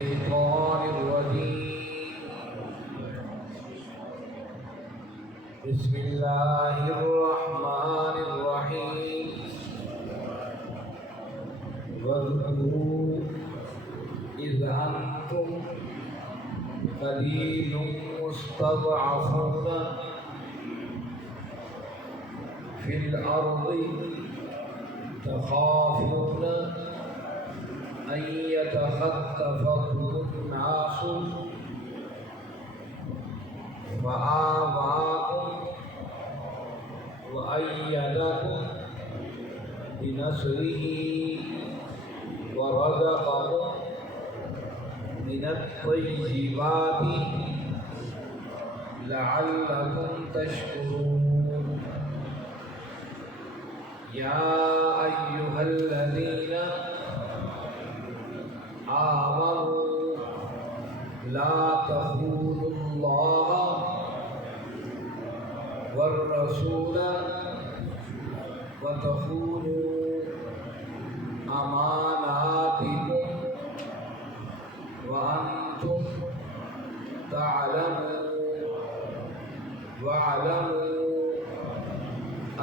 الشيطان الرجيم. بسم الله الرحمن الرحيم. واذكروا إذ أنتم قليل مستضعفون في الأرض تخافون أن يتخطفكم الناس فآواكم وأيدكم بنصره ورزقكم من الطيبات لعلكم تشكرون. يا أيها الذين آمنوا لا تخونوا الله والرسول وتخونوا أماناتكم وأنتم تعلمون. واعلموا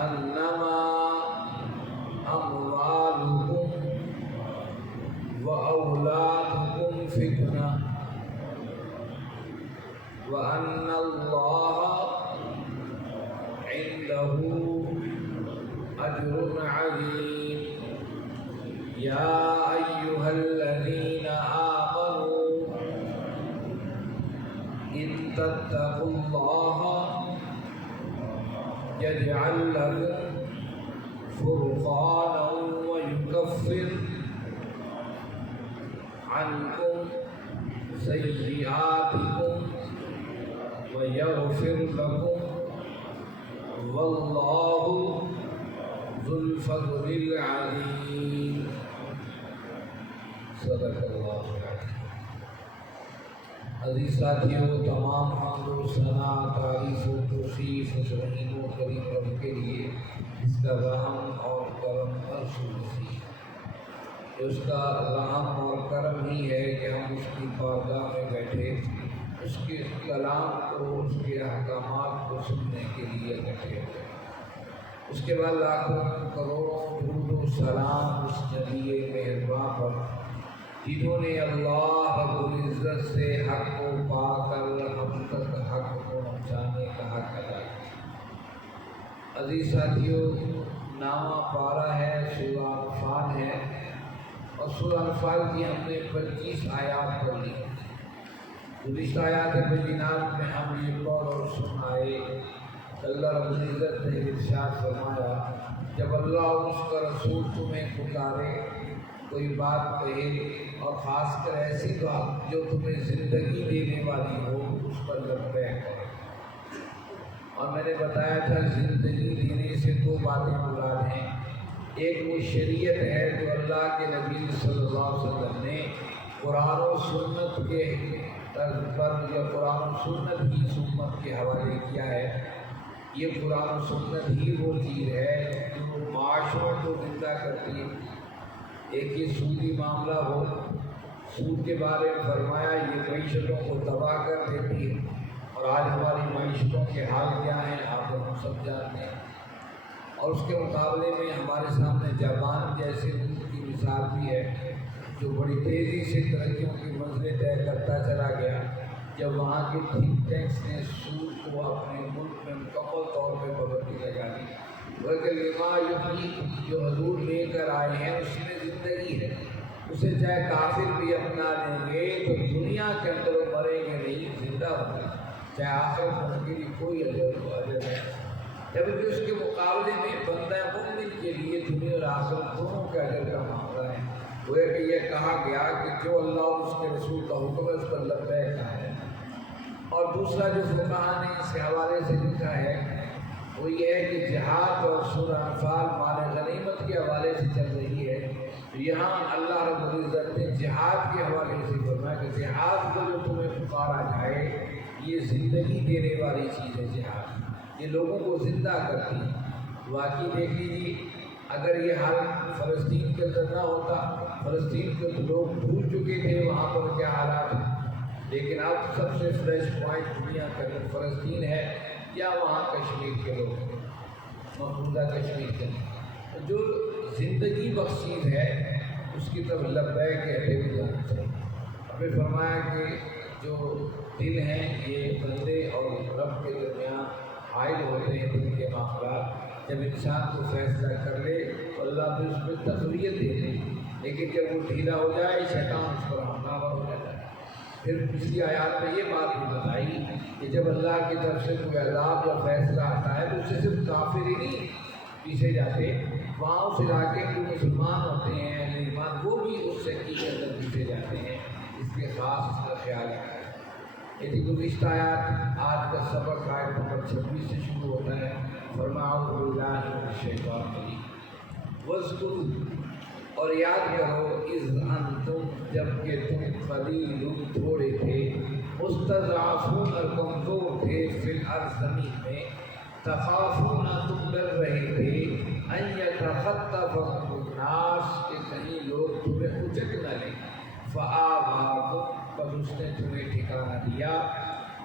أنما أموالكم وأولادكم فتنة وأن الله عنده أجر عظيم. يا أيها الذين آمنوا إن تتقوا الله يجعل لكم فرقانا ويكفر عنكم سيئاتكم ويغفر لكم والله ذو الفضل العظيم. صدق اللہ العظیم. عزیز ساتھیوں، تمام حمد و ثنا، تعریف و توصیف اس رحیم و کریم رب کے لیے جس کا رحم اور کرم عرش وسیع. اس کا رحم اور کرم ہی ہے کہ ہم اس کی بارگاہ میں بیٹھے اس کے کلام کو، اس کے احکامات کو سننے کے لیے بیٹھے ہوئے. اس کے بعد لاکھوں کروڑوں درود و سلام اس نبی مہرباں پر جنہوں نے اللہ رب العزت سے حق کو پا کر ہم تک حق کو پہنچانے کا حق ادا کیا. عزیز ساتھیوں، نامہ پارہ ہے، سورہ انفال ہے، اور سورہ انفال کی ہم نے 25 آیات پڑھ لی. گزشتہ آیات بینات میں ہم یہ پڑھ اور سنائے. اللہ رب العزت نے ارشاد فرمایا، جب اللہ اور اس کا رسول تمہیں پکارے، کوئی بات کہے اور خاص کر ایسی بات جو تمہیں زندگی دینے والی ہو، اس پر لبیک کرو. اور میں نے بتایا تھا زندگی دینے سے دو باتیں مراد ہیں. ایک وہ شریعت ہے جو اللہ کے نبی صلی اللہ علیہ وسلم نے قرآن و سنت کے طرز پر یا قرآن و سنت کی سنت کے حوالے کیا ہے. یہ قرآن و سنت ہی وہ چیز ہے جو معاشروں کو زندہ کرتی ہے. ایک یہ سودی معاملہ ہو، سود کے بارے میں فرمایا یہ معیشتوں کو تباہ کر دیتی ہے، اور آج ہماری معیشتوں کے حال کیا ہیں آپ ہم سب جانتے ہیں. اور اس کے مقابلے میں ہمارے سامنے جاپان جیسے ملک کی مثال بھی ہے جو بڑی تیزی سے ترقیوں کی منزلیں طے کرتا چلا گیا. جب وہاں کے تھنک ٹینکس نے سود کو اپنے ملک میں مکمل طور پہ پابندی لگا دی. بلکہ لما یحیی جو حضور لے کر آئے ہیں اس میں زندگی ہے، اسے چاہے کافر بھی اپنا لیں گے تو دنیا کے اندر وہ مریں گے نہیں، زندہ ہوں گے، چاہے آخرت میں ان کے لیے کوئی اجر نہیں. جبکہ اس کے مقابلے میں بندہ مومن کے لیے دنیا اور آخرت دونوں کے اجر کا معاملہ ہے. وہ ہے کہ یہ کہا گیا کہ جو اللہ اور اس کے رسول کا حکم ہے اس پر لبیک ہے. اور دوسرا جو فقہاء نے اس کے حوالے سے لکھا ہے وہ یہ ہے کہ جہاد اور سورہ انفال مال غنیمت کے حوالے سے چل رہی ہے. تو یہاں اللہ رب العزت نے جہاد کے حوالے سے فرمایا کہ جہاد کو جو تمہیں پکارا جائے یہ زندگی دینے والی چیز ہے. جہاد یہ لوگوں کو زندہ کرتی ہے. واقعی دیکھ لیجیے اگر یہ حال فلسطین کے اندر نہ ہوتا، فلسطین کے لوگ بھول چکے تھے وہاں پر کیا حالات لیکن اب سب سے فریش پوائنٹ دنیا کا اگر فلسطین ہے یا وہاں کشمیر کے لوگ مقبوضہ کشمیر کے، جو زندگی بخش چیز ہے اس کی طرف لبیک کہتے ہوئے جانا چاہیے۔ ابھی فرمایا کہ جو دل ہیں یہ بندے اور رب کے درمیان حائل ہوتے ہیں، دل کے معاملات جب انسان کو فیصلہ کر لے تو اللہ بھی اس میں تقویت دیتے ہیں، لیکن جب وہ ڈھیلا ہو جائے شیطان اس پر حملہ ہو جاتا ہے۔ پھر پچھلی آیات میں یہ بات بھی بتائی کہ جب اللہ کی طرف سے کوئی عذاب یا فیصلہ آتا ہے تو اس سے صرف کافر ہی نہیں پیچھے جاتے، وہاں اس علاقے جو مسلمان ہوتے ہیں اہل ایمان وہ بھی اس سے کی اندر پیچھے جاتے ہیں، اس لیے خاص اس کا خیال رکھا ہے۔ یہ تھی گزشتہ آیات۔ آج کا سبق آیت نمبر 26 سے شروع ہوتا ہے۔ فرمایا اعوذ باللہ من الشیطان الرجیم واذکروا، اور یاد کرو اذ انتم، جب کہ تم قلیل تھوڑے تھے، مستضعفون کمزور تھے، فی الارض زمین میں، تخافون تم ڈر رہے تھے، ان یتخطفکم الناس کہ کہیں لوگ تمہیں اچک نہ لیں، فآواکم پس اس نے تمہیں ٹھکانہ دیا،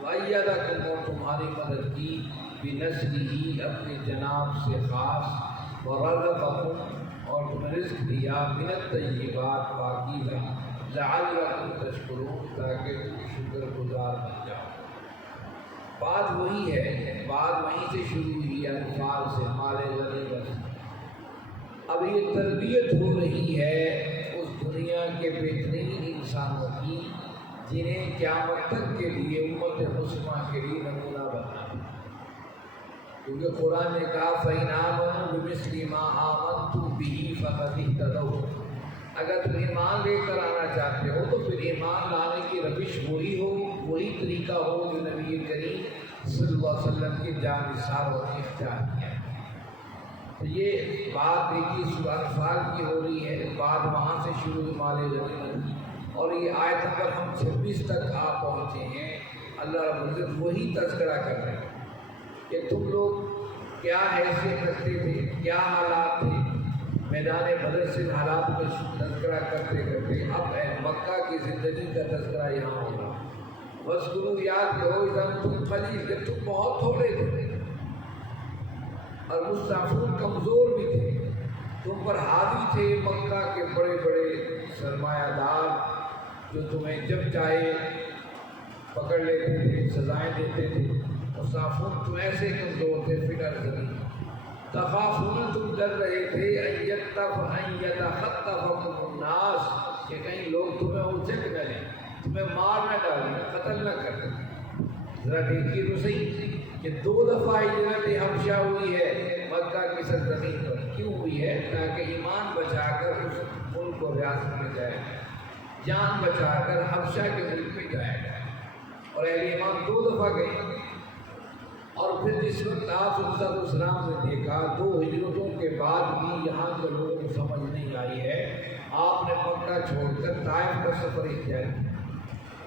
وأیدکم اور تمہاری مدد کی، بنصرہ اپنے جناب سے خاص، ورزقکم اور تمہیں رزق دیا، من الطیبات پاکیزہ، لعلکم تشکرون تاکہ تم شکر گزار بن جاؤ۔ بات وہی ہے، بات وہیں سے شروع ہوئی انفال سے، مال غنیمت سے۔ اب یہ تربیت ہو رہی ہے اس دنیا کے بہترین انسانوں کی جنہیں قیامت تک کے لیے امت مسلمہ کے لیے نمونہ بننا ہے، کیونکہ قرآن نے کہا فَإِنْ آمَنُوا بِمِثْلِ مَا آمَنْتُم بِهِ فَقَدِ اهْتَدَوْا، اگر تم ایمان لے کر آنا چاہتے ہو تو پھر ایمان لانے کی روش وہی ہو، وہی طریقہ ہو جو نبی کریم صلی اللہ علیہ وسلم کی جان نثار اور اختیار کیا ہے۔ تو یہ بات دیکھیے سورہ انفال کی ہو رہی ہے، بات وہاں سے شروع ہوئی مال غنیمت کی، اور یہ آیت نمبر ہم 26 تک آ پہنچے ہیں۔ اللہ رب العزت وہی تذکرہ کر رہے ہیں کہ تم لوگ کیا حیثیت رکھتے تھے، کیا حالات تھے، میدان بدر سے حالات کا تذکرہ کرتے کرتے اب مکہ کی زندگی کا تذکرہ یہاں ہوگا۔ وَاذْكُرُوا، یاد کرو اذ انتم قلیل، جب تم بہت تھوڑے تھے اور مستضعفون کمزور بھی تھے، تم پر حاوی تھے مکہ کے بڑے بڑے سرمایہ دار جو تمہیں جب چاہے پکڑ لیتے تھے، سزائیں دیتے تھے۔ مستضعفون تم ایسے کمزور تھے، فکر زمین، تخافون تم ڈر رہے تھے، ان یتخطفکم الناس کہ کہیں لوگ تمہیں اچک نہ لیں، تمہیں مار نہ ڈالیں، قتل نہ کر دیں۔ ذرا دیکھیے تو صحیح کہ 2 دفعہ ہجرت حبشہ ہوئی ہے مکہ کی سرزمین پر، کیوں ہوئی ہے؟ تاکہ ایمان بچا کر اس ملک و ریاست میں جائے، جان بچا کر حبشہ کے ملک میں جائے، اور اہل ایمان 2 دفعہ گئے۔ اور پھر جس وقت آپ صلی اللہ علیہ وسلم نے دیکھا 2 ہجرتوں کے بعد بھی یہاں کے لوگوں کو سمجھ نہیں آئی ہے، آپ نے مکہ چھوڑ کر طائف کا سفر اختیار کیا۔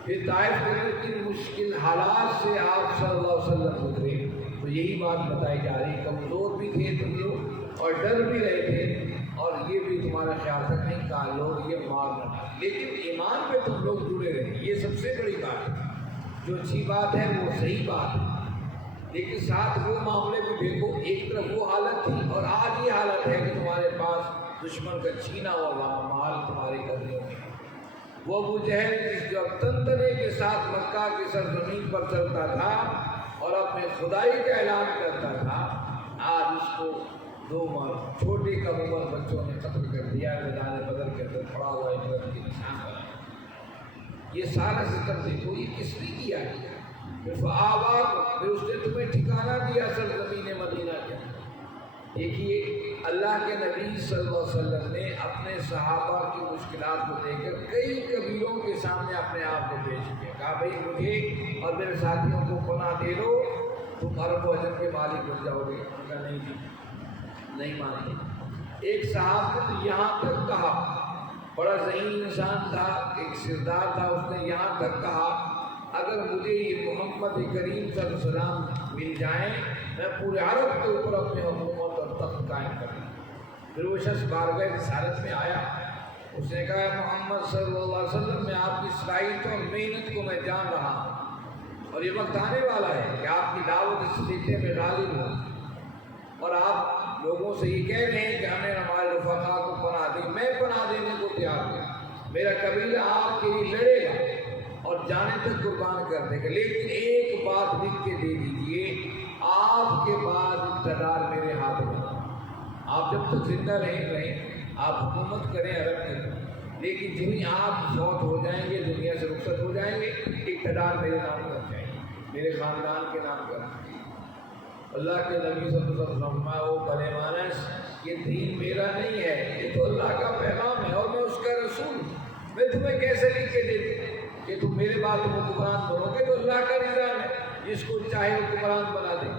پھر طائف کے کی مشکل حالات سے آپ صلی اللہ علیہ وسلم گزرے، تو یہی بات بتائی جا رہی، کمزور بھی تھے تم لوگ اور ڈر بھی رہے تھے، اور یہ بھی تمہارا خیال تک نہیں کہا لوگ یہ مارنا، لیکن ایمان پہ تم لوگ جڑے رہے، یہ سب سے بڑی بات ہے۔ جو اچھی بات ہے وہ صحیح بات ہے، لیکن ساتھ وہ معاملے بھی دیکھو، ایک طرف وہ حالت تھی اور آج یہ حالت ہے کہ تمہارے پاس دشمن کا چھینا ہوا مال تمہاری گدیوں میں۔ وہ ابو جہل جس جو تنتنے کے ساتھ مکہ کی سرزمین پر چلتا تھا اور اپنے خدائی کا اعلان کرتا تھا، آج اس کو 2 چھوٹے کم عمر بچوں نے قتل کر دیا، میدان بدر کے اندر پڑا ہوا عبرت کے نشان بنا۔ یہ سارا ستم دیکھو، یہ کس نے کیا ہے؟ پھر اس نے تمہیں ٹھکانہ دیا سرزمین مدینہ کے۔ دیکھیے اللہ کے نبی صلی اللہ علیہ وسلم نے اپنے صحابہ کی مشکلات کو دیکھ کر کئی قبیلوں کے سامنے اپنے آپ کو پیش کیا، کہا بھائی مجھے اور میرے ساتھیوں کو پناہ دے دو، تم عرب و عجم کے مالک بن جاؤ گے۔ کہا نہیں جی، نہیں مانتے۔ ایک صحابہ نے تو یہاں تک کہا، بڑا ذہین انسان تھا، ایک سردار تھا، اس نے یہاں تک کہا اگر مجھے یہ محمد کریم صلی اللہ علیہ وسلم مل جائیں میں پورے عرب کے اوپر اپنے حکومت اور تخت قائم کروں۔ پھر وہ شخص بارگاہ رسالت میں آیا، اس نے کہا محمد صلی اللہ علیہ وسلم میں آپ کی صلاحیت اور محنت کو میں جان رہا ہوں، اور یہ وقت آنے والا ہے کہ آپ کی دعوت اس خطے میں غالب ہو، اور آپ لوگوں سے یہ کہہ رہے ہیں کہ ہمیں ہمارے رفقا کو پناہ دیں۔ میں پناہ دینے کو تیار ہوں، میرا قبیلہ آپ کے لیے لڑے گا اور جانے تک قربان کر دے گا، لیکن ایک بات لکھ کے دے دیجیے، آپ کے بعد اقتدار میرے ہاتھ میں۔ آپ جب تک زندہ رہیں آپ حکومت کریں عرب میں، لیکن جو ہی آپ فوت ہو جائیں گے، دنیا سے رخصت ہو جائیں گے، اقتدار میرے نام کر جائیں گے، میرے خاندان کے نام کر جائیں گے۔ اللہ کے نبی صلی اللہ علیہ وسلم وہ بھلے مانس، یہ دین میرا نہیں ہے، یہ تو اللہ کا پیغام ہے اور میں اس کا رسول ہوں۔ میں تمہیں کیسے لکھ کے دے دوں کہ تم میرے بعد حکمران بنو گے؟ تو اللہ کا نظام ہے، جس کو چاہے حکمران بنا دے،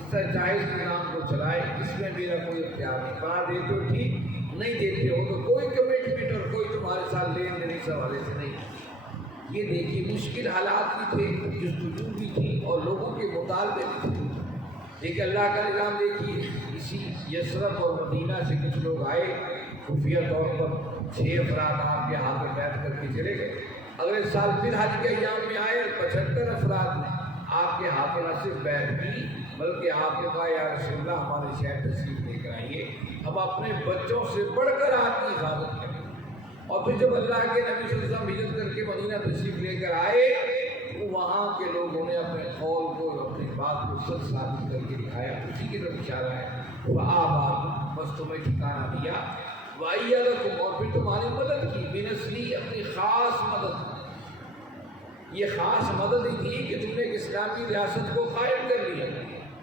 اس طرح چاہے اس نظام کو چلائے، اس میں میرا کوئی اختیار نہیں۔ بنا دے تو ٹھیک، نہیں دیتے ہو تو کوئی کمٹمنٹ اور کوئی تمہارے ساتھ لین دین اس حوالے سے نہیں۔ یہ دیکھیے مشکل حالات بھی تھے، جستجو بھی تھی اور لوگوں کے مطالبے بھی تھے، لیکن اللہ کا نظام دیکھیے۔ اسی یثرب اور مدینہ سے کچھ لوگ آئے، خفیہ طور پر 6 افراد آپ کے ہاتھ میں بیعت کر کے چلے گئے۔ اگلے سال پھر حج کے ایام میں آئے، 75 افراد نے آپ کے ہاتھوں نہ صرف بیعت کی بلکہ آپ نے کہا یا رسول اللہ ہمارے شہر تشریف لے کر آئیے، ہم اپنے بچوں سے بڑھ کر آپ کی حفاظت کریں۔ اور پھر جب اللہ کے نبی صلی اللہ علیہ وسلم ہجرت کر کے مدینہ تشریف لے کر آئے تو وہاں کے لوگوں نے اپنے قول کو، اپنی بات کو سچ ثابت کر کے دکھایا۔ اسی کی طرف اشارہ ہے، وَآبَاءَكُمْ، بس تمہیں ٹھکانہ دیا، وَأَيَّدَكُمْ، اور پھر تمہاری مدد کی، بِنَصْرِی، اپنی خاص مدد۔ یہ خاص مدد ہی تھی کہ تم نے ایک اسلامی ریاست کو قائم کر لیا،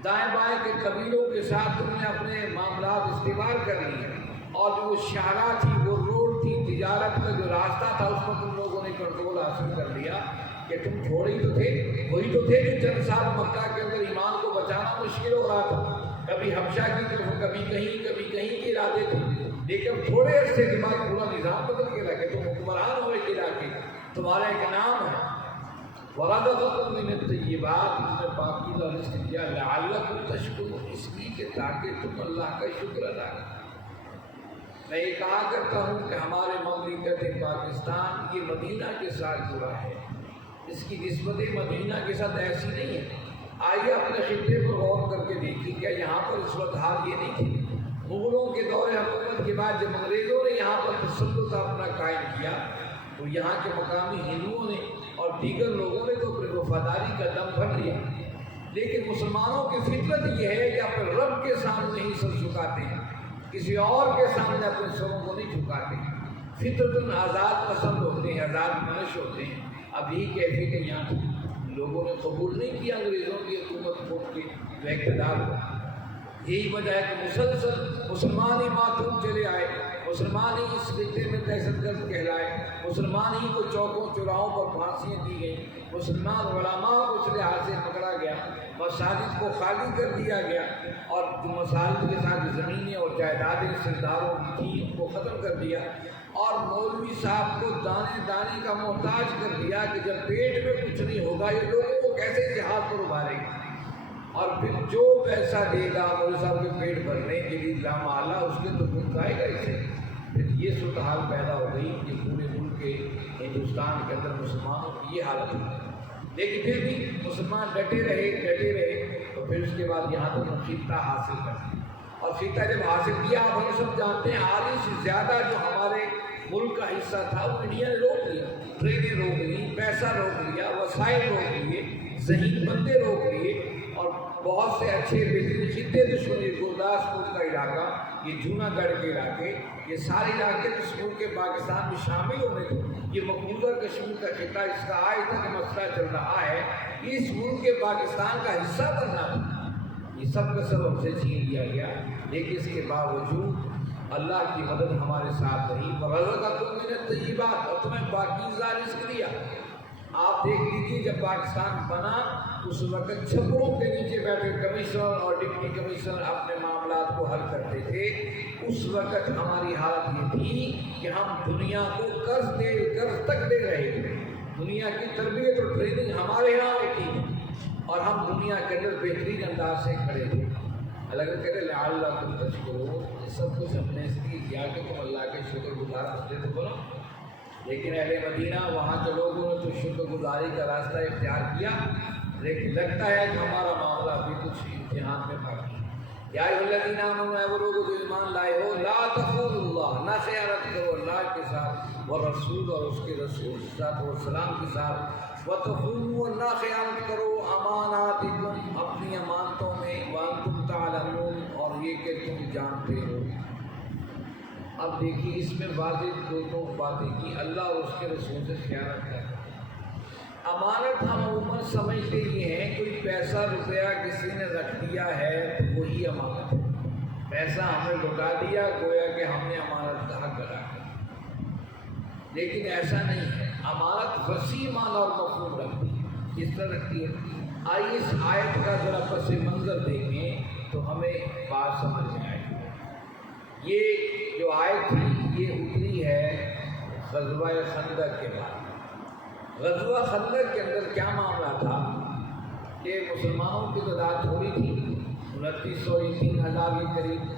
دائیں بائیں کے قبیلوں کے ساتھ تم نے اپنے معاملات استوار کر لیے، اور جو شاہراہ تھی، وہ روڈ تھی، تجارت کا جو راستہ تھا، اس پر تم لوگوں نے کنٹرول حاصل کر لیا کہ تم تھوڑے ہی تو تھے، وہی تو تھے جو چند سال مکہ کے اندر ایمان کو بچانا مشکل ہو رہا تھا، کبھی حبشہ کی طرف، کبھی کہیں کے ارادے تھے، لیکن تھوڑے عرصے کے بعد پورا نظام بدل کے رکھے، تم حکمران ہوئے کے علاقے، تمہارا ایک نام ہے۔ وَرَزَقَكُم مِّنَ الطَّيِّبَاتِ، اس نے پاکیزہ رزق دیا، لَعَلَّكُمْ تَشْكُرُونَ، اس لیے کہ تاکہ تم اللہ کا شکر ادا کرو۔ میں یہ کہا کرتا ہوں کہ ہمارے مملکت پاکستان یہ مدینہ کے ساتھ جڑا ہے، اس کی نسبت مدینہ کے ساتھ ایسی نہیں ہے۔ آئیے اپنے خطے پر غور کر کے دیکھیے، کیا یہاں پر اس وقت حال یہ نہیں تھی؟ مغلوں کے دور حکومت کے بعد جب انگریزوں نے یہاں پر تسلط اپنا قائم کیا تو یہاں کے مقامی ہندوؤں نے اور دیگر لوگوں نے تو اپنی وفاداری کا دم بھر لیا، لیکن مسلمانوں کی فطرت یہ ہے کہ اپنے رب کے سامنے ہی سر جھکاتے ہیں، کسی اور کے سامنے اپنے سروں کو نہیں جھکاتے۔ فطرتاً آزاد پسند ہوتے ہیں، آزاد منش ہوتے ہیں۔ اب یہی کیفیت یہاں تھی، لوگوں نے قبول نہیں کیا انگریزوں کی حکومت کو کے جو اقتدار ہو۔ یہی وجہ ہے کہ مسلسل مسلمان ہی معصوم چلے آئے، مسلمان ہی اس خطے میں دہشت گرد کہلائے، مسلمان ہی کو چوکوں چوراہوں پر پھانسیاں دی گئیں، مسلمان علماء کو اس لحاظ سے پکڑا گیا، مساجد کو خالی کر دیا گیا، اور جو مساجد کے ساتھ زمینیں اور جائیدادیں سرداروں کی تھیں ان کو ختم کر دیا، اور مولوی صاحب کو دانے دانے کا محتاج کر دیا کہ جب پیٹ میں کچھ نہیں ہوگا یہ لوگوں کو کیسے جہاد پر ابھارے گا، اور پھر جو پیسہ دے گا مولوی صاحب کے پیٹ بھرنے کے لیے لام اعلیٰ اس کے تو خود آئے گا اسے۔ پھر یہ صورتحال پیدا ہو گئی کہ پورے ملک کے ہندوستان کے اندر مسلمانوں کی یہ حالت ہوئی، لیکن پھر بھی مسلمان ڈٹے رہے تو پھر اس کے بعد یہاں تک خطہ حاصل کر دیا، اور خطہ جب حاصل کیا آپ ہم سب جانتے ہیں آدھی سے زیادہ جو ہمارے ملک کا حصہ تھا وہ انڈیا نے روک لیا، ٹرینیں روک لی، پیسہ روک لیا، وسائل روک لیے، ذہین بندے روک لیے، اور بہت سے اچھے بہترین خطے دشمن، گرداسپور کا علاقہ، یہ جونا گڑھ کے علاقے، یہ سارے علاقے جس ملک کے پاکستان میں شامل ہونے تھے، یہ مقبوضہ کشمیر کا خطہ اس کا آج تک مسئلہ چل رہا ہے، اس ملک کے پاکستان کا حصہ بننا تھا، یہ سب کا سب ہم سے چھین لیا گیا، لیکن اس کے باوجود اللہ کی مدد ہمارے ساتھ رہی۔ وَرَزَقَكُم مِّنَ الطَّيِّبَاتِ، اور تمہیں پاکیزہ رزق دیا۔ آپ دیکھ لیجیے جب پاکستان بنا اس وقت چھپروں کے نیچے بیٹھے کمشنر اور ڈپٹی کمشنر اپنے معاملات کو حل کرتے تھے، اس وقت ہماری حالت یہ تھی کہ ہم دنیا کو قرض تک دے رہے تھے، دنیا کی تربیت اور ٹریننگ ہمارے یہاں ہوتی تھی، اور ہم دنیا کے اندر بہترین انداز سے کھڑے تھے۔ اللہ کہتے ہیں لعلکم تشکرون، یہ سب کچھ ہم نے اس لیے کیا کہ تم اللہ کے شکر گزار بنتے تو بنو۔ لیکن اہل مدینہ وہاں کے لوگوں نے تو شکر گزاری کا راستہ اختیار کیا، لیکن لگتا ہے کہ ہمارا معاملہ ابھی کچھ امتحان میں باقی ہے۔ یا ایھا الذین آمنوا، اے وہ لوگ جو ایمان لائے ہو، لا تخونوا اللہ، نہ خیانت کرو اللہ کے ساتھ، والرسول، اور اس کے رسول والسلام کے ساتھ، وتخونوا، نہ خیانت کرو اماناتکم، اپنی امانتوں میں، وانتم تعلمون، اور یہ کہ تم جانتے ہو۔ اب دیکھیے اس میں واضح دو باتیں کی، اللہ اور اس کے رسول سے خیانت کرنا۔ امانت ہم عموماً سمجھتے یہ ہیں کوئی پیسہ روپیہ کسی نے رکھ دیا ہے تو وہی امانت ہے، پیسہ ہم نے لٹا دیا گویا کہ ہم نے امانت کا حق ادا کیا، لیکن ایسا نہیں ہے۔ امانت وسیع معنی اور مفہوم رکھتی ہے۔ کس طرح رکھتی ہے؟ آئیے اس آیت کا ذرا پس منظر دیکھیں تو ہمیں بات سمجھ میں آئے گی۔ یہ جو آیت تھی یہ اتری ہے غزوہ خندق کے بعد۔ غزوہ خندق کے اندر کیا معاملہ تھا کہ مسلمانوں کی تعداد تھوڑی تھی، 2900 3000 کے قریب،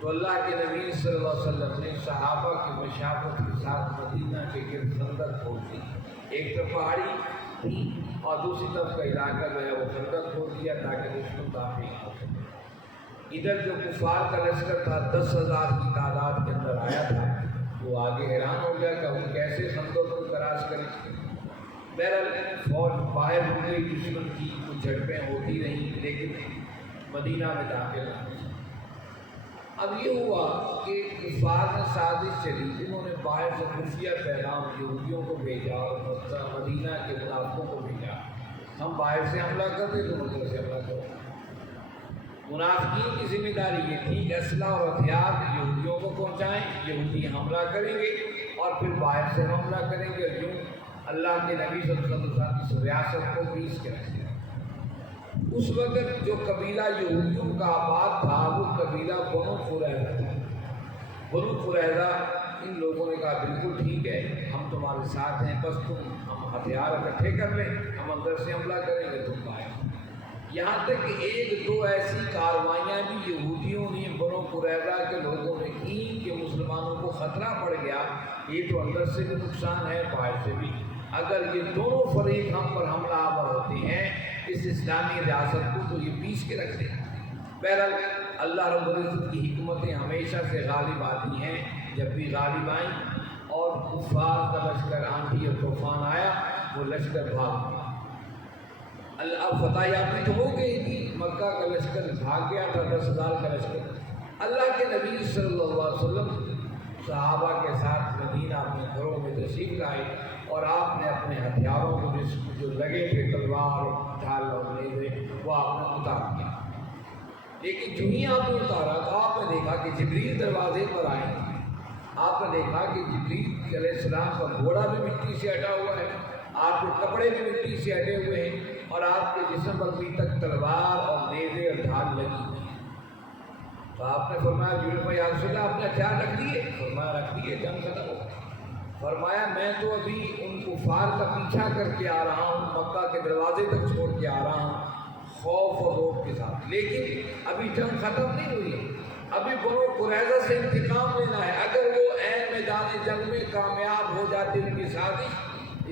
تو اللہ کے نبی صلی اللہ علیہ وسلم نے صحابہ کی مشافت کے ساتھ مدینہ کے گرد خندق کھود دی۔ ایک طرف پہاڑی تھی اور دوسری طرف کا علاقہ جو ہے وہ خندق کھود دیا تاکہ دشمن داخل نہ ہو سکے۔ ادھر جو کفار کا لشکر تھا 10,000 کی تعداد کے اندر آیا تھا، وہ آگے حیران ہو گیا کہ ہم کیسے خندق کو کراس کریں۔ بہرحال فوج باہر ہو گئی دشمن کی، کچھ جھڑپیں ہوتی رہیں لیکن مدینہ میں داخل نہ ہو سکے۔ اب یہ ہوا کہ کفار نے سازش چلی، انہوں نے باہر سے خفیہ پیغام یہودیوں کو بھیجا اور مدینہ کے منافقوں کو بھیجا، ہم باہر سے حملہ کرتے تو اندر سے حملہ کرو۔ منافقین کی ذمہ داری یہ تھی کہ اسلحہ اور ہتھیار یہودیوں کو پہنچائیں، یہودی حملہ کریں گے اور پھر باہر سے حملہ کریں گے، اور یوں اللہ کے نبی صلی اللہ علیہ وسلم کی ریاست کو پیس کے رکھیں۔ اس وقت جو قبیلہ یہودیوں کا آباد تھا وہ قبیلہ بنو قریظہ تھا۔ بنو قریظہ ان لوگوں نے کہا بالکل ٹھیک ہے، ہم تمہارے ساتھ ہیں، بس ہم ہتھیار اکٹھے کر لیں، ہم اندر سے حملہ کریں گے، تم باہر۔ یہاں تک کہ ایک دو ایسی کاروائیاں بھی یہودیوں نے بنو قریظہ کے لوگوں نے کی کہ مسلمانوں کو خطرہ پڑ گیا، یہ تو اندر سے بھی نقصان ہے باہر سے بھی، اگر یہ دونوں فریق ہم پر حملہ آور ہوتے ہیں اس اسلامی ریاست کو تو یہ پیس کے رکھ دیں۔ بہرحال اللہ رب العزت کی حکمتیں ہمیشہ سے غالب آتی ہیں، جب بھی غالب آئیں اور کفار کا لشکر آندھی اور طوفان آیا وہ لشکر بھاگ گیا۔ اب فتح یابی تو ہو گئی تھی، مکہ کا لشکر بھاگ گیا تھا، 10,000 کا لشکر۔ اللہ کے نبی صلی اللہ علیہ وسلم صحابہ کے ساتھ مدینہ اپنے گھروں میں تشریف لائے اور آپ نے اپنے ہتھیاروں کو جو لگے تھے تلوار ڈھال اور نیزے وہ آپ نے اتار دیا۔ لیکن جو ہی آپ نے اتارا تو آپ نے دیکھا کہ جبریل دروازے پر آئے، آپ نے دیکھا کہ جبریل علیہ السلام کا گھوڑا بھی مٹی سے ہٹا ہوا ہے، آپ کے کپڑے بھی مٹی سے ہٹے ہوئے ہیں، اور آپ کے جسم پر ابھی تک تلوار اور نیزے اور ڈھال لگی ہوئی ہیں۔ تو آپ نے فرمایا جبریل یا رسول اللہ آپ نے ہتھیار رکھ دیے؟ فرمایا رکھ دیے، جنگ ختم ہو گئی۔ فرمایا میں تو ابھی ان کفار کا پیچھا کر کے آ رہا ہوں، مکہ کے دروازے تک چھوڑ کے آ رہا ہوں خوف اور رعب کے ساتھ، لیکن ابھی جنگ ختم نہیں ہوئی ہے، ابھی بنو قریظہ سے انتقام لینا ہے۔ اگر وہ عین میدان جنگ میں کامیاب ہو جاتے ان کی سازش،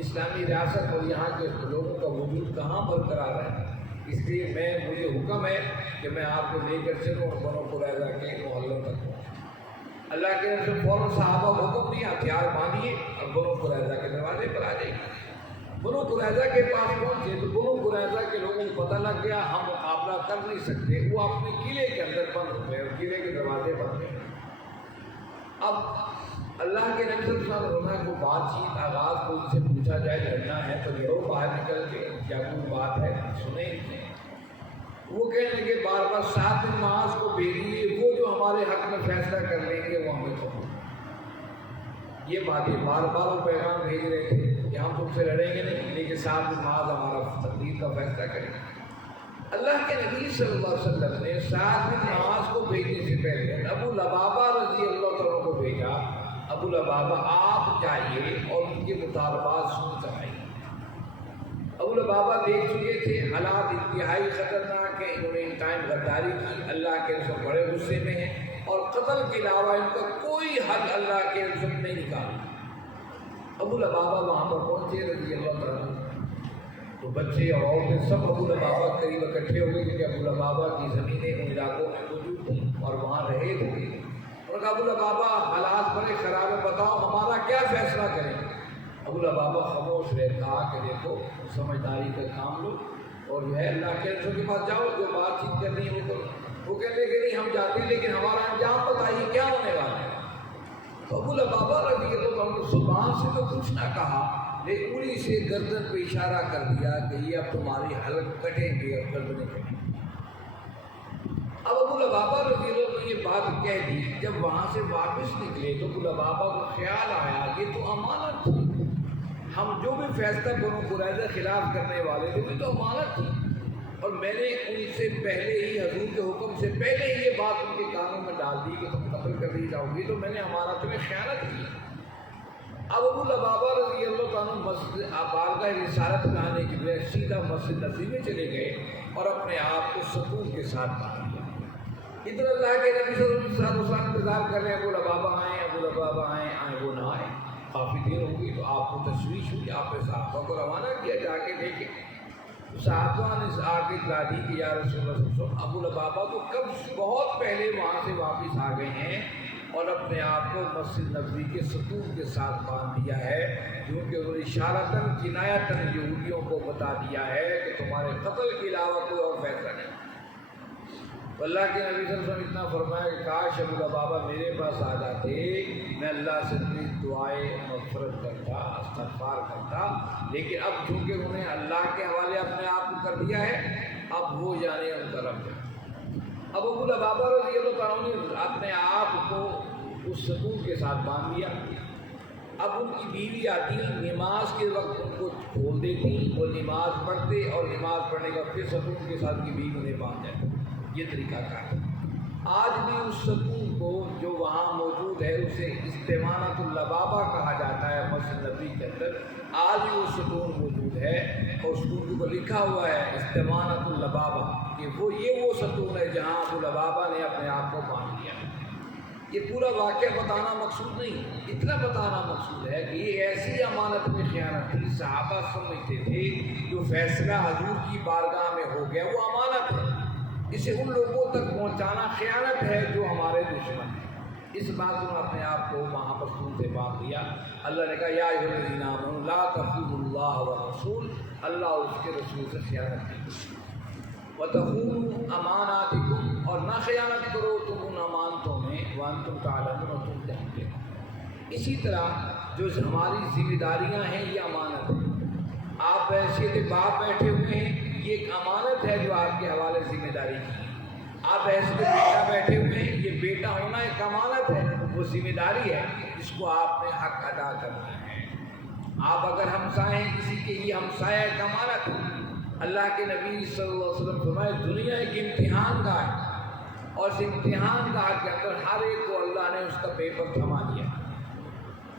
اسلامی ریاست اور یہاں کے لوگوں کا وجود کہاں برقرار ہے؟ اس لیے مجھے حکم ہے کہ میں آپ کو لے کر چلوں اور بنو قریظہ کے محلوں تک پہنچوں۔ اللہ کے رسول فوراً صحابہ کو حکم دیا ہتھیار باندھیے اور بنو قریظہ کے دروازے پر آ جائیے۔ بنو قریظہ کے پاس پہنچے تو بنو قریظہ کے لوگوں کو پتہ لگ گیا ہم مقابلہ کر نہیں سکتے، وہ اپنے قلعے کے اندر بند ہو گئے اور قلعے کے دروازے بند گئے۔ اب اللہ کے نبی صلی اللہ علیہ وسلم کو بات چیت آغاز کو ان سے پوچھا جائے لڑنا ہے تو لڑو باہر نکل کے، کیا کوئی بات ہے سنیں۔ وہ کہنے لگے بار بار 7 دن نماز کو بھیجیے، وہ جو ہمارے حق میں فیصلہ کر لیں گے وہ ہمیں چھوڑ۔ یہ باتیں بار بار وہ پیغام بھیج رہے تھے کہ ہم تم سے لڑیں گے نہیں، لیکن 7 دن نماز ہمارا تقدیر کا فیصلہ کریں گے۔ اللہ کے نبی صلی اللہ علیہ وسلم نے 7 دن نماز کو بھیجنے سے پہلے ابو لبابہ رضی اللہ عنہ کو بھیجا، ابو لبابہ آپ جائیے اور ان کے مطالبات سن کر آئیے۔ ابو لبابہ دیکھ چکے تھے حالات انتہائی خطرناک کہ انہوں نے ان ٹائم غداری کی، اللہ کے رسول بڑے غصے میں ہیں، اور قتل کے علاوہ ان کا کوئی حل اللہ کے رسول نہیں نکالا۔ ابو لبابہ وہاں پر پہنچے رضی اللہ تعالیٰ، تو بچے اور عورتیں سب ابو لبابہ قریب اکٹھے ہو گئے، کیونکہ ابو لبابہ کی زمینیں ان علاقوں میں موجود تھیں اور وہاں رہے تھے۔ انہوں نے کہا ابو لبابہ حالات بڑے خراب ہیں، بتاؤ ہمارا کیا فیصلہ کریں؟ ابو لبابہ خاموش رہے، کہا کہ دیکھو سمجھداری کا کام لو اور جو ہے اللہ کے رسول کے پاس جاؤ، جو بات چیت کرنی ہے وہ کرو۔ وہ کہتے کہ نہیں ہم جاتے ہیں لیکن ہمارا انجام بتائیے کیا ہونے والا ہے۔ تو ابو لبابہ رضی اللہ عنہ زبان سے تو کچھ نہ کہا، لیکن انگلی سے گردن پہ اشارہ کر دیا کہ یہ اب تمہاری حلق کٹیں گے اور گردنیں کٹیں گے۔ اب ابو لبابہ رضی اللہ عنہ نے یہ بات کہہ دی۔ جب وہاں سے واپس نکلے تو ابو لبابہ کو خیال آیا یہ تو امانت تھی، ہم جو بھی فیصلہ بنو قریظہ خلاف کرنے والے تھے وہ تو امانت تھی، اور میں نے ان سے پہلے ہی حضور کے حکم سے پہلے ہی یہ بات ان کے کانوں میں ڈال دی کہ تم قتل کر دی جاؤ گی، تو میں نے امانت میں خیانت کی۔ اب ابو لبابہ رضی اللہ عنہ مسجد بارگاہ رسالت میں آنے کی بجائے سیدھا مسجد نبوی میں چلے گئے اور اپنے آپ کو سکون کے ساتھ باندھ لیا۔ ادھر اللہ کے نبی صلی اللہ علیہ وسلم انتظار کر رہے ہیں، ابو لبابہ آئیں، ابو لبابہ آئیں، وہ نہ آئے۔ کافی دیر ہو گئی تو آپ کو تشویش ہوئی، آپ نے صحابہ کو روانہ کیا جا کے دیکھیں۔ صحابہ نے آ کے اطلاع دی کہ یا رسول اللہ صلی اللہ علیہ وسلم ابو لبابہ تو کب بہت پہلے وہاں سے واپس آ گئے ہیں اور اپنے آپ کو مسجد نبوی کے ستون کے ساتھ باندھ دیا ہے، کیونکہ انہوں نے اشارتاً کنایتاً یہودیوں کو بتا دیا ہے کہ تمہارے قتل کے علاوہ کوئی اور فیصلہ نہیں۔ اللہ کے نبی صلی اللہ علیہ وسلم اتنا فرمایا کہ کاش ابو لبابہ میرے پاس آ جاتے، میں اللہ سے اپنی دعائیں مغفرت کرتا، استغفار کرتا، لیکن اب چونکہ انہوں نے اللہ کے حوالے اپنے آپ کو کر دیا ہے، اب وہ جانے ان کا رب ہے۔ اب ابو لبابہ رضی اللہ تعالیٰ نے اپنے آپ کو اس ستون کے ساتھ باندھ لیا۔ اب ان کی بیوی آتی، نماز کے وقت ان کو کھول دیتی، وہ نماز پڑھتے اور نماز پڑھنے کا پھر ستون کے ساتھ کی بیوی انہیں باندھ جاتی۔ یہ طریقہ کار ہے۔ آج بھی اس ستون کو جو وہاں موجود ہے اسے استمانۃ اللبابہ کہا جاتا ہے مسجد نبوی کے اندر، آج بھی وہ ستون موجود ہے اور اس ستون کو لکھا ہوا ہے استمانۃ اللبابہ، کہ وہ ستون ہے جہاں ابو لبابہ نے اپنے آپ کو باندھ لیا۔ یہ پورا واقعہ بتانا مقصود نہیں، اتنا بتانا مقصود ہے کہ یہ ایسی امانت میں خیانت تھی، صحابہ سمجھتے تھے جو فیصلہ حضور کی بارگاہ میں ہو گیا وہ امانت ہے، اسے ان لوگوں تک پہنچانا خیانت ہے جو ہمارے دشمن ہیں۔ اس بات نے اپنے آپ کو وہاں پر ستون سے باندھ دیا۔ اللہ نے کہا یا ایھا الذین آمنوا لا تخونوا اللہ والرسول، اللہ اور اس کے رسول سے خیانت نہیں، وتخونوا اماناتکم، اور نہ خیانت کرو تم ان امانتوں میں، وانتم تعلمون، اور تم جانتے ہو۔ اسی طرح جو ہماری ذمہ داریاں ہیں یہ امانت ہے۔ آپ ایسے باپ بیٹھے ہوئے ہیں، یہ ایک امانت ہے جو آپ کے حوالے ذمہ داری کی ہے۔ آپ ایسے بیٹا بیٹھے ہوئے ہیں، یہ بیٹا ہونا ایک امانت ہے، وہ ذمہ داری ہے جس کو آپ نے حق ادا کرنا ہے۔ آپ اگر ہمسائے ہیں کسی کے، یہ ہمسایہ ایک امانت ہے۔ اللہ کے نبی صلی اللہ علیہ وسلم فرمائے دنیا ایک امتحان گاہ ہے، اور اس امتحان گاہ کے اندر ہر ایک کو اللہ نے اس کا پیپر تھما دیا۔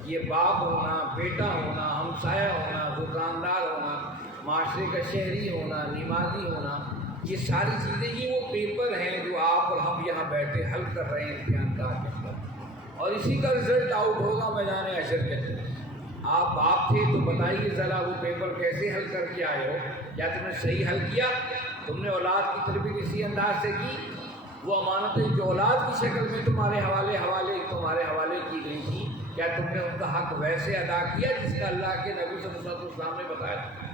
یہ باپ ہونا، بیٹا ہونا، ہمسایہ ہونا، دکاندار ہونا، معاشرے کا شہری ہونا، نمازی ہونا، یہ ساری چیزیں یہ وہ پیپر ہیں جو آپ اور ہم یہاں بیٹھے حل کر رہے ہیں امتحان گاہ کے اندر، اور اسی کا رزلٹ آؤٹ ہوگا میدان حشر کے اندر۔ آپ باپ تھے تو بتائیے ذرا وہ پیپر کیسے حل کر کے آئے ہو؟ کیا تم نے صحیح حل کیا؟ تم نے اولاد کی تربیت اسی انداز سے کی؟ وہ امانتیں جو اولاد کی شکل میں تمہارے حوالے کی گئی تھی، کیا تم نے ان کا حق ویسے ادا کیا جس کا اللہ کے نبی صلی اللہ علیہ وسلم نے بتایا تھا؟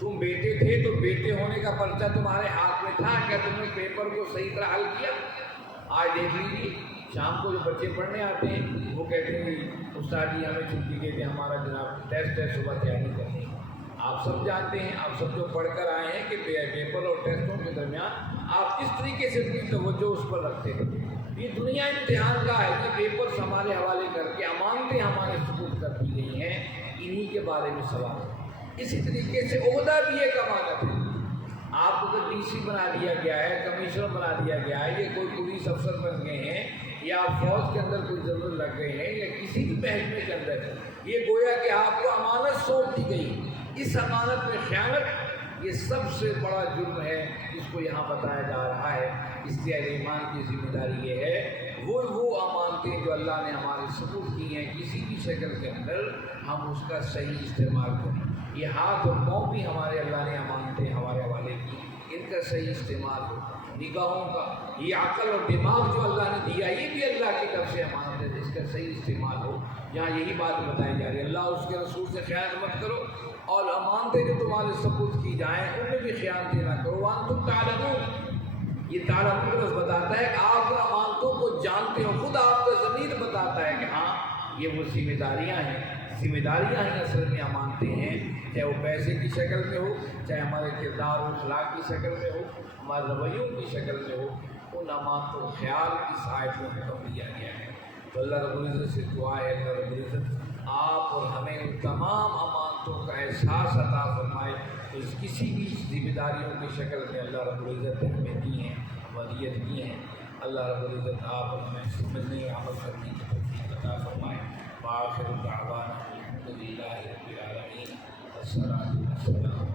تم بیٹے تھے تو بیٹے ہونے کا پرچہ تمہارے ہاتھ میں تھا، کیا تم نے پیپر کو صحیح طرح حل کیا؟ آج دیکھ لیجیے شام کو جو بچے پڑھنے آتے ہیں وہ کہتے ہیں استاد جی ہمیں چھٹی دے دیں، ہمارا جناب ٹیسٹ ہے، صبح تیاری کرنی ہے۔ آپ سب جانتے ہیں، آپ سب جو پڑھ کر آئے ہیں کہ پیپر اور ٹیسٹوں کے درمیان آپ کس طریقے سے اپنی توجہ اس پر رکھتے ہیں۔ یہ دنیا امتحان کا ہے کہ پیپرز ہمارے حوالے کر کے امانتیں ہمارے سپرد کر دی گئی ہیں، انہی کے بارے میں سوال ہے۔ اسی طریقے سے عہدہ بھی ایک امانت ہے۔ آپ کو ڈی سی بنا دیا گیا ہے، کمشنر بنا دیا گیا ہے، یہ کوئی پولیس افسر بن گئے ہیں، یا فوج کے اندر کوئی ضرورت لگ گئے ہیں، یا کسی بھی محکمے کے اندر، یہ گویا کہ آپ کو امانت سونپ دی گئی۔ اس امانت میں خیانت یہ سب سے بڑا جرم ہے جس کو یہاں بتایا جا رہا ہے۔ اس لیے اہل ایمان کی ذمہ داری یہ ہے وہ امانتیں جو اللہ نے ہمارے سپرد کی ہیں کسی بھی شکل کے اندر ہم اس کا صحیح استعمال کریں۔ یہ ہاتھ اور پاؤں بھی ہمارے اللہ نے امانتیں ہمارے حوالے کی، ان کا صحیح استعمال ہو۔ نگاہوں کا، یہ عقل اور دماغ جو اللہ نے دیا یہ بھی اللہ کی طرف سے امانت ہے، اس کا صحیح استعمال ہو۔ یہاں یہی بات بتائی جا رہی ہے اللہ اس کے رسول سے خیانت مت کرو، اور امانتیں جو تمہارے سپرد کی جائیں ان میں بھی خیانتیں نہ کرو۔ وانتم تعلمون، یہ تعلم لفظ بتاتا ہے کہ آپ امانتوں کو جانتے ہو، خود آپ کا ضمیر بتاتا ہے کہ ہاں یہ وہ ذمہ داریاں ہیں اصل میں امانتیں ہیں، چاہے وہ پیسے کی شکل میں ہو، چاہے ہمارے کردار و اخلاق کی شکل میں ہو، ہمارے رویوں کی شکل میں ہو، ان امانتوں کا خیال اس آیت میں حکم دیا گیا ہے۔ تو اللہ رب العزت سے دعا ہے اللہ رب العزت آپ اور ہمیں ان تمام امانتوں کا احساس عطا فرمائے، اس کسی بھی ذمہ داریوں کی شکل میں اللہ رب العزت نے ہمیں دی ہیں، وصیت کی ہیں۔ اللہ رب العزت آپ اور ہمیں سمجھنے عمل کرنے کی توفیق عطا فرمائے۔ وآخر دعوانا الحمد للہ رب العالمین، والصلاۃ والسلام